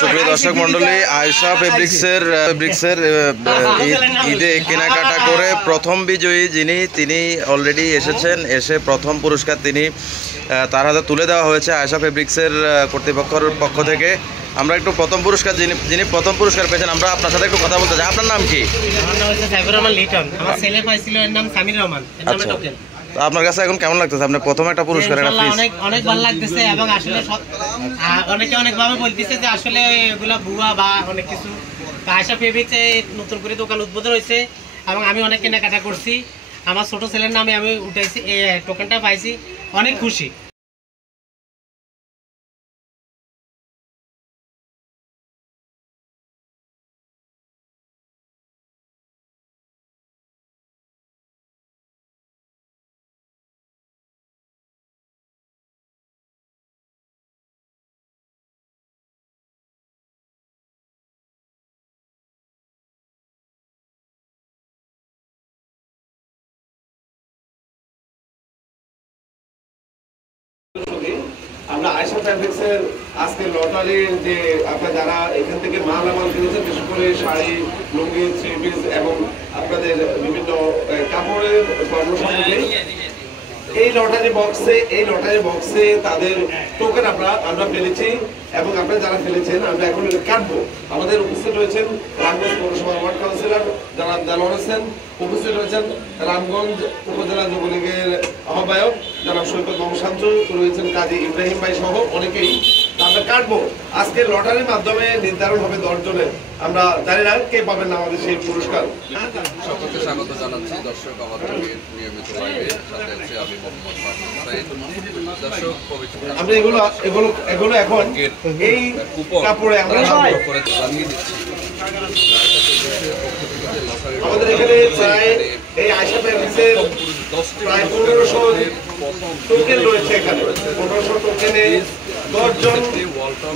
সুপ্রিয় দর্শক মন্ডলী, আয়েশা ফেব্রিক্সের ঈদে কেনাকাটা করে প্রথম বিজয়ী যিনি, তিনি অলরেডি এসেছেন। এসে প্রথম পুরস্কার তিনি তার হাতে তুলে দেওয়া হয়েছে আয়েশা ফেব্রিক্সের কর্তৃপক্ষের পক্ষ থেকে। আমরা একটু প্রথম পুরস্কার যিনি প্রথম পুরস্কার পেয়েছেন, আমরা আপনার সাথে একটু কথা বলতে চাই। আপনার নাম কি? আমার নাম হচ্ছে সাইফুর রহমান লিটন। আমার ছেলে পাইছিল, এর নাম সামির রহমান। আচ্ছা, তো আপনার কাছে এখন কেমন লাগতেছে? আপনি প্রথম একটা পুরস্কার, একটা পিস। অনেক ভালো লাগতেছে এবং আসলে অনেকে অনেকভাবে বলতেছে যে আসলে এগুলা ভুয়া বা অনেক কিছু। আয়েশা ফেব্রিক্সে নতুন করে দোকান উদ্বোধন হয়েছে এবং আমি অনেক কেনাকাটা করছি। আমার ছোট ছেলের নামে আমি উঠাইছি, এই টোকেনটা পাইছি, অনেক খুশি। আমরা আয়েশা ফ্যাব্রিক্সের আজকে লটারির যে আপনারা যারা এখান থেকে মালামাল কিনেছেন, বিশেষ করে শাড়ি, লুঙ্গি, থ্রি পিস এবং আপনাদের বিভিন্ন কাপড়ের কর্মসামগ্রী, এই লটারি বক্সে তাদের টোকেন আমরা ফেলেছি এবং আপনারা যারা ফেলেছেন আমরা এখন কাটবো। আমাদের উপস্থিত রয়েছেন রামগঞ্জ পৌরসভার ওয়ার্ড কাউন্সিলর জনাব দেলোয়ার হোসেন, উপস্থিত রয়েছেন রামগঞ্জ উপজেলা যুবলীগের আহ্বায়ক জনাব সৈকত মোহাম্মদ শামসু, রয়েছেন কাজী ইব্রাহিম ভাই সহ অনেকেই। আমরা কাটবো। আজকে লটারির মাধ্যমে নির্ধারণ হবে 10 জনের। আমরা জানি না কে পাবেন না আমাদের সেই পুরস্কার। সকলকে স্বাগত জানাচ্ছি দর্শক আমাদের নিয়মিত লাইভে। সাথে আছে আমি মোহাম্মদ ফারহান সাইদ। দর্শক আমরা এগুলো এখন এই কাপড়ে আমরা করে জানিয়ে দিচ্ছি। আমাদের এখানে প্রায় এই আয়েশা ফেব্রিক্সের প্রায় 1500 টোকেন রয়েছে। এখানে 1500 টোকেনে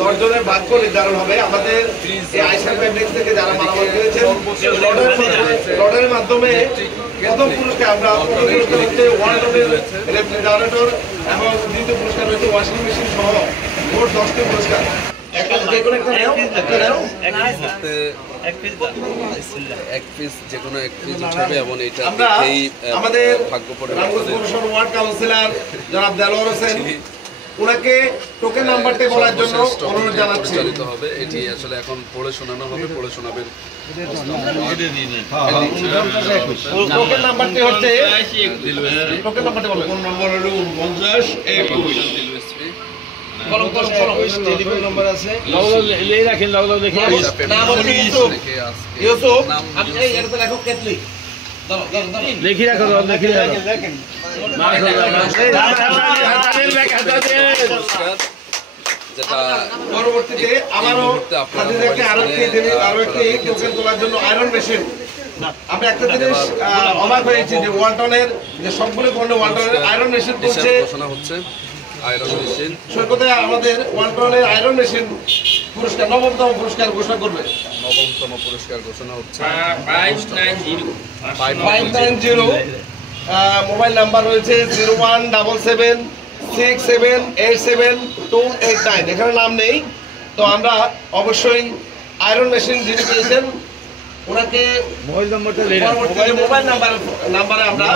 10 জনের ভাগ্য নির্ধারণ হবে। আমাদের এই আয়েশা ফেব্রিক্স থেকে যারা মালামাল কিনেছেন লটারির মাধ্যমে প্রথম পুরস্কার হচ্ছে ওয়ালটনের রেফ্রিজারেটর এবং দ্বিতীয় পুরস্কার হচ্ছে ওয়াশিং মেশিন সহ মোট 10টি পুরস্কার। এক পিস যেকোনো এক পিস উঠাবে এবং এটা আমাদের ভাগ্য ওয়ার্ড কাউন্সিলর জনাব দেলোয়ার হোসেন, ওনাকে টোকেন নাম্বারটি বলার জন্য অনুরোধ জানাচ্ছি। হবে এটি আসলে এখন পড়ে শোনানো হবে, পড়ে শোনাবেন। টোকেন নাম্বারটি হচ্ছে, টোকেন নাম্বারটি বলুন। কোন নম্বর হলো 49 21। টেলিফোন নাম্বার আছে, এই রাখেন, দেখে নাম হচ্ছে ইউসুফ। আপনি এটা লেখক কেতলি দেখি রাখো, দেখি দেখেন। পরবর্তীতে আবারও আরো একটি টোকেন তোলার জন্য আয়রন মেশিন। আমরা একটা জিনিস অবাক হয়েছি যে ওয়ালটনের যে সবগুলো পণ্য ওয়ালটনের আয়রন মেশিন তুলছে। সৈকতে আমাদের ওয়ালটনের আয়রন মেশিন পুরস্কার নবমতম পুরস্কার ঘোষণা করবে। নবমতম পুরস্কার ঘোষণা হচ্ছে 590। মোবাইল নাম্বার রয়েছে 0177678728 এখানে নাম নেই। তো আমরা অবশ্যই আয়রন মেশিন যিনি পেয়েছেন ওনাকে মোবাইল নাম্বারে আমরা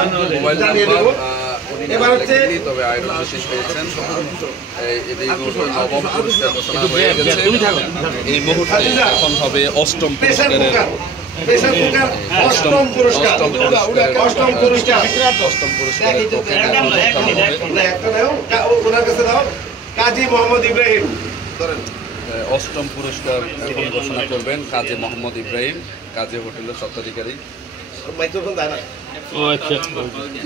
জানিয়ে দেব। এবার হচ্ছে তবে আয়রন মেশিন পেয়েছেন, নবম পুরস্কার ঘোষণা হয়ে গেছে। এই মুহূর্তে এখন হবে অষ্টম পুরস্কারের কাজী মোহাম্মদ ইব্রাহিম। অষ্টম পুরস্কার এখন ঘোষণা করবেন কাজী মোহাম্মদ ইব্রাহিম, কাজী হোটেলের স্বত্বাধিকারী।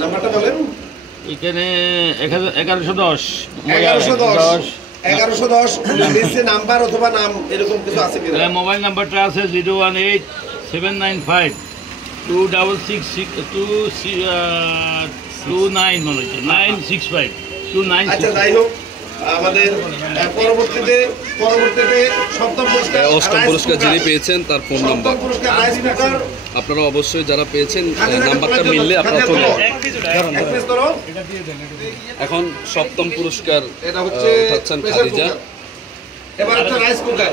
নাম্বারটা বলেন। এখানে 1110 নাম্বার অথবা নাম এরকম কিছু আছে কিনা? মোবাইল নাম্বারটা আছে 018-795-269 মনে হচ্ছে 965 29। আচ্ছা, যাই হোক, আমাদের পরবর্তীতে সপ্তম পুরস্কার যিনি পেয়েছেন তার ফোন নাম্বার আপনারা অবশ্যই যারা পেয়েছেন নাম্বারটা মিললে আপনারা চলে এখন সপ্তম পুরস্কার উঠাচ্ছেন খাদিজা। এবার হচ্ছে রাইস কুকার,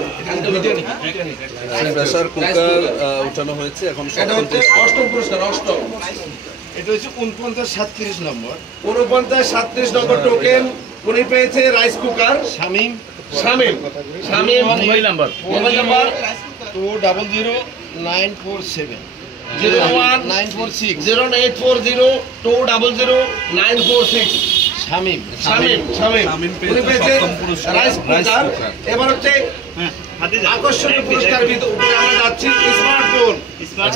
প্রেসার কুকার উঠানো হয়েছে এখন এটা হচ্ছে অষ্টম পুরস্কার, অষ্টম। এটা হচ্ছে 49-37 নম্বর 49-37 নম্বর টোকেন উনি পেয়েছে rice cooker. Shamim. Shamim, Shamim mobile number mobile number 200947 01-946 0840-200-946 Shamim. Shamim, Shamim উনি পেয়েছে রাইস কুকার। এবার হচ্ছে আকর্ষণীয় পুরস্কার উপরে আমরা যাচ্ছি smartphone.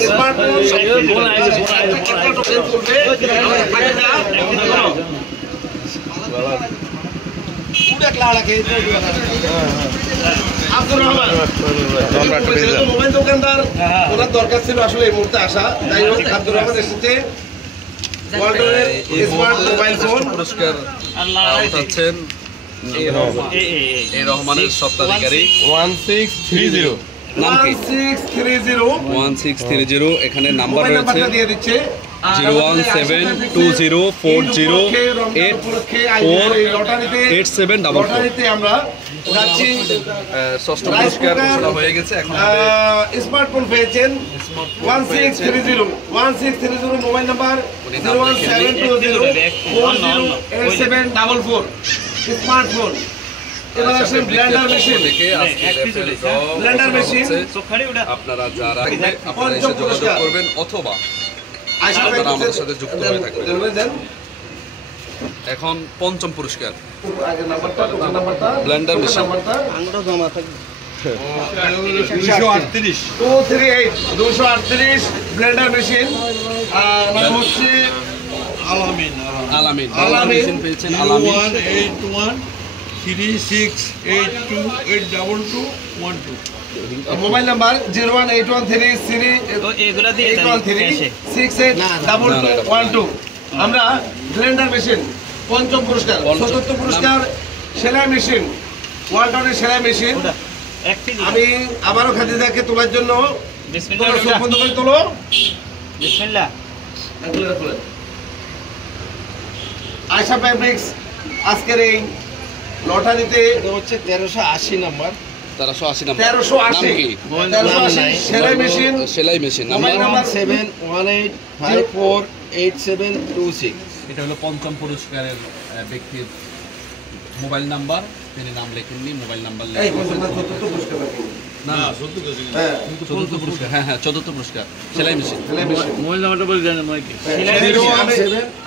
Smartphone Abdur Rahman mobile দোকানদার, ওনার দরকার ছিল আসলে এই মুহূর্তে আসা। যাই হোক আব্দুর রহমান এসেছে ওয়ালটনের স্মার্ট মোবাইল ফোন। পুরস্কার উঠাচ্ছেন এই রহমানের সত্ত্বাধিকারী 1630 নাম কি? 1630 1630 এখানে নাম্বার মোবাইল রয়েছে নাম্বারটা দিয়ে দিচ্ছে 0172040848744 লটারিতে আমরা যাচ্ছি। ষষ্ঠ পুরস্কার ঘোষণা হয়ে গেছে এখন স্মার্টফোন পেয়েছেন 1630 মোবাইল নাম্বার 01720408744 স্মার্টফোন। এবার আসেন ব্লেন্ডার মেশিন। থেকে আজকে ব্লেন্ডার মেশিন আপনারা যারা আপনারা এসে যোগাযোগ করবেন অথবা আপনারা আমাদের সাথে যুক্ত হয়ে থাকবেন। এখন পঞ্চম পুরস্কার ব্লেন্ডার মেশিন 238 ব্লেন্ডার মেশিন। নাম হচ্ছে আলামিন। আলামিন আলামিন। মেশিন পেয়েছেন আলামিন 01813682212 মোবাইল নাম্বার 01813682212। আমরা ব্লেন্ডার মেশিন পঞ্চম পুরস্কার। চতুর্থ পুরস্কার সেলাই মেশিন, ওয়ালটনের সেলাই মেশিন। আমি আবারও খাদিজাকে তোলার জন্য তোমার চোখ বন্ধ করে তোলো। আয়শা ফেব্রিক্স আজকের এই লটারিতে এটা হচ্ছে 1380 নম্বর 1380 নাম্বার 1380 সেলাই মেশিন। সেলাই মেশিন মোবাইল নাম্বার 01718548726। এটা হলো পঞ্চম পুরস্কারের ব্যক্তির মোবাইল নাম্বার, তিনি নাম লেখেননি, মোবাইল নাম্বার এই লেখেন। চতুর্থ পুরস্কার বাকি। না হ্যাঁ, চতুর্থ পুরস্কার, হ্যাঁ চতুর্থ পুরস্কার সেলাই মেশিন। সেলাই মেশিন। মোবাইল নাম্বারটা বলে দেন আমাকে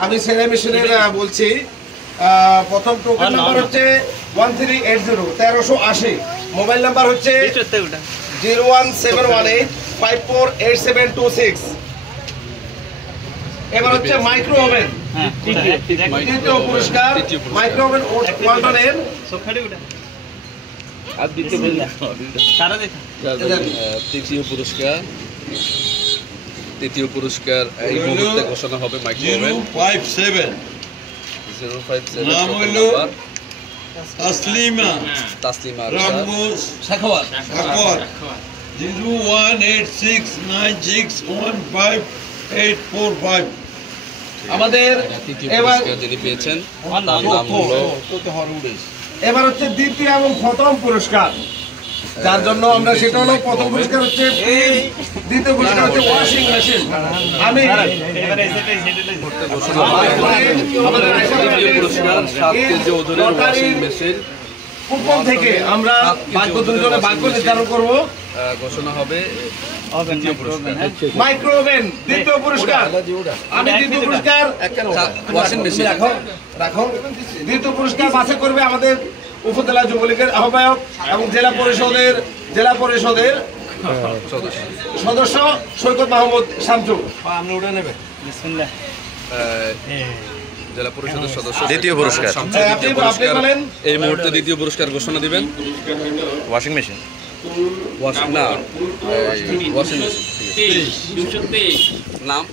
আমি সেলাই মেশিনের বলছি। প্রথম টোকেন নাম্বার হচ্ছে 1380 মোবাইল নাম্বার হচ্ছে 01718548726। এবার হচ্ছে মাইক্রো ওভেন তৃতীয় পুরস্কার। মাইক্রো ওভেন ওয়ালটনের তৃতীয় পুরস্কার এই মুহূর্তে ঘোষণা হবে মাইক্রো ওভেন 057 057 নাম হইল তাসলিমা তাসলিমা রামগোস সাখাওয়াত। আকবর 01866158845। আমাদের তৃতীয় এবার পুরস্কার যিনি পেয়েছেন তার নাম হলো এবার হচ্ছে দ্বিতীয় এবং প্রথম পুরস্কার, যার জন্য আমরা সেটা হলো প্রথম পুরস্কার হচ্ছে ফ্রিজ, দ্বিতীয় পুরস্কার হচ্ছে ওয়াশিং মেশিন। আমি ঘোষণা হবে তৃতীয় পুরস্কার 7 কেজি ওজনের ওয়াশিং মেশিন কুপন থেকে আমরা ভাগ্য দুজনে ভাগ্য নির্ধারণ করব। ঘোষণা হবে তৃতীয় পুরস্কার মাইক্রো ওভেন দ্বিতীয় পুরস্কার। আমি দ্বিতীয় পুরস্কার ওয়াশিং মেশিন রাখো রাখো দ্বিতীয় পুরস্কার বাছাই করবে আমাদের উপজেলা যুবলীগের আহ্বায়ক এবং জেলা পরিষদের সদস্য সৈকত মাহমুদ শামসু। জেলা পরিষদের সদস্য দ্বিতীয় পুরস্কার। আপনি বলেন এই মুহূর্তে দ্বিতীয় পুরস্কার ঘোষণা দিবেন। ওয়াশিং মেশিন না ওয়াশিং মেশিন নাম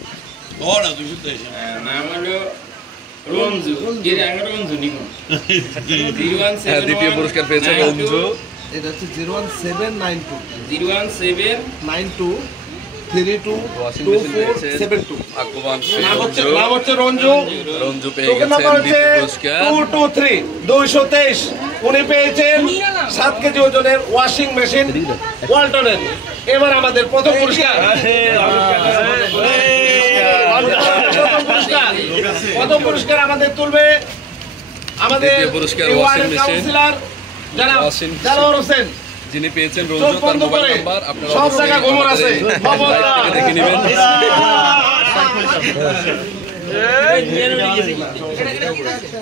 হ্যাঁ দ্বিতীয় পুরস্কার পেয়েছে রঞ্জু। এটা হচ্ছে 01792 ওয়াশিং মেশিন পেয়েছে 32 ভাগ্যবান নাম হচ্ছে রঞ্জু। রঞ্জু পেয়ে টোকেন নাম্বার গেছেন হচ্ছে দ্বিতীয় পুরস্কার 223 223 উনি পেয়েছেন 7 কেজি ওজনের ওয়াশিং মেশিন ওয়ালটনের। এবার আমাদের প্রথম পুরস্কার আমাদের তুলবে আমাদের দ্বিতীয় পুরস্কার এই ওয়াশিং ওয়ার্ডের মেশিন। কাউন্সিলর জনাব ওয়াশিং মেশিন। জালাওয়ার হোসেন। যিনি পেয়েছেন চোখ রঞ্জু, তার বন্ধ মোবাইল করে নাম্বার আপনারা সব অবশ্যই জায়গায় গোমর আছে। আমাদের এই লাইভ থেকে দেখে নেবেন।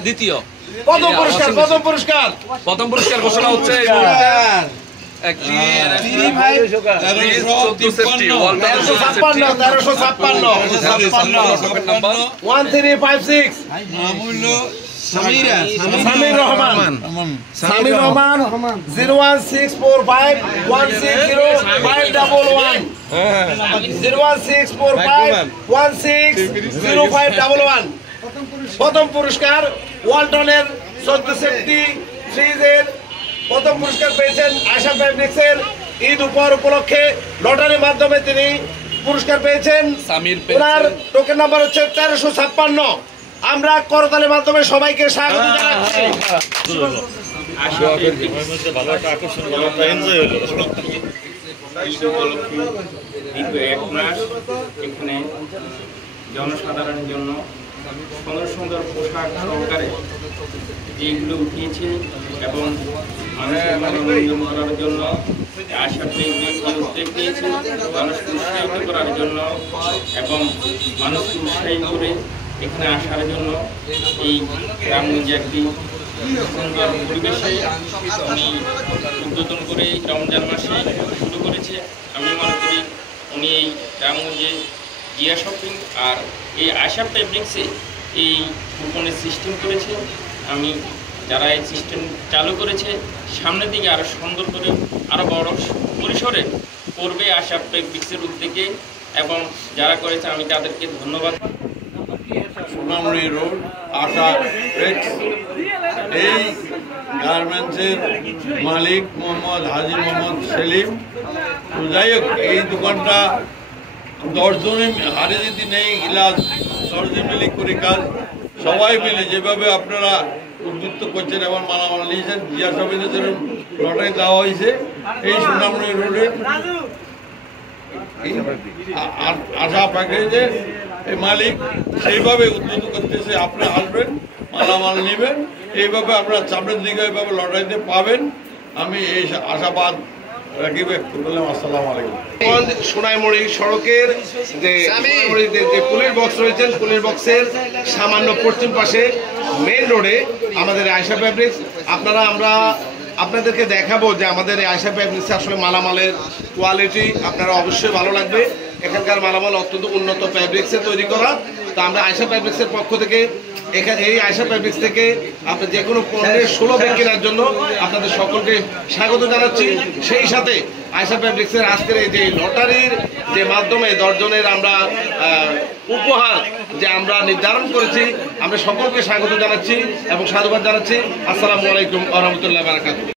দ্বিতীয় প্রথম পুরস্কার প্রথম পুরস্কার ঘোষণা হচ্ছে এই মুহূর্তে একটি fridge 14 safety Walton 1356 mobile number 1356 Samir Rahman 01645 1605111 01645 1605111। প্রথম পুরস্কার ওয়ালটনের 14 সেফটি ফ্রিজের প্রথম পুরস্কার পেয়েছেন আয়শা ফেব্রিক্সের ঈদ উপলক্ষে লটারির মাধ্যমে তিনি পুরস্কার পেয়েছেন। সামির ওনার পেয়েছেন টোকেন নাম্বার হচ্ছে 1356। আমরা করতালের মাধ্যমে সবাইকে স্বাগত জানাচ্ছি। দীর্ঘ 1 মাস এখানে জনসাধারণের জন্য সুন্দর সুন্দর পোশাক সহকারে যেগুলো উঠিয়েছে এবং মানুষের মনোরঞ্জন করার জন্য আশা উদ্যোগ নিয়েছে, মানুষকে উৎসাহিত করার জন্য এবং মানুষকে উৎসাহিত করে এখানে আসার জন্য এই রামগঞ্জে একটি সুন্দর পরিবেশে উনি উদ্বোধন করে রমজান মাসে শুরু করেছে। আমি মনে করি উনি এই রামগঞ্জে জিয়া শপিং আর এই আশা ফেব্রিক্সে এই কুপনের সিস্টেম করেছে। আমি যারা এই সিস্টেম চালু করেছে সামনের দিকে আরও সুন্দর করে আরও বড় পরিসরে করবে আশা ফেব্রিক্সের উদ্যোগে, এবং যারা করেছে আমি তাদেরকে ধন্যবাদ। সোনামুড়ি রোড আশা ফেব্রিক্স, এই গার্মেন্টসের মালিক মোহাম্মদ হাজি মোহাম্মদ সেলিম। তো যাই হোক, এই দোকানটা 10 জনে হারে দিতে নেই গিলাস, 10 জন মিলে করে কাজ, সবাই মিলে যেভাবে আপনারা উদ্বুদ্ধ করছেন এবং মালামাল নিয়েছেন, জিয়া সমিতির যেরকম লটারি দেওয়া হয়েছে এই সোনামুড়ি রোডের আশা প্যাকেজের এই মালিক সেইভাবে উদ্বুদ্ধ করতেছে। আপনি আসবেন, মালামাল নেবেন, এইভাবে আপনারা সামনের দিকে এইভাবে লটারিতে পাবেন। আমি এই আশাবাদ রাখি ব্যক্ত করলাম। আসসালামু আলাইকুম। সোনাইমুড়ি সড়কের যে পুলিশ বক্স রয়েছেন, পুলিশ বক্সের সামান্য পশ্চিম পাশে মেইন রোডে আমাদের আয়শা ফেব্রিক্স। আমরা আপনাদেরকে দেখাবো যে আমাদের এই আয়শা ফেব্রিক্সে আসলে মালামালের কোয়ালিটি আপনারা অবশ্যই ভালো লাগবে। এখানকার মালামাল অত্যন্ত উন্নত ফেব্রিক্সে তৈরি করা। তো আমরা আয়শা ফেব্রিক্সের পক্ষ থেকে এই আয়শা ফেব্রিক্স থেকে আপনি যে কোনো পণ্যের সুলভ কেনার জন্য আপনাদের সকলকে স্বাগত জানাচ্ছি। সেই সাথে আয়শা ফেব্রিক্সের আজকের এই যে লটারির যে মাধ্যমে 10 জনের আমরা উপহার যে আমরা নির্ধারণ করেছি, আমরা সকলকে স্বাগত জানাচ্ছি এবং সাধুবাদ জানাচ্ছি। আসসালামু আলাইকুম ওয়া রাহমাতুল্লাহি ওয়া বারাকাতুহু।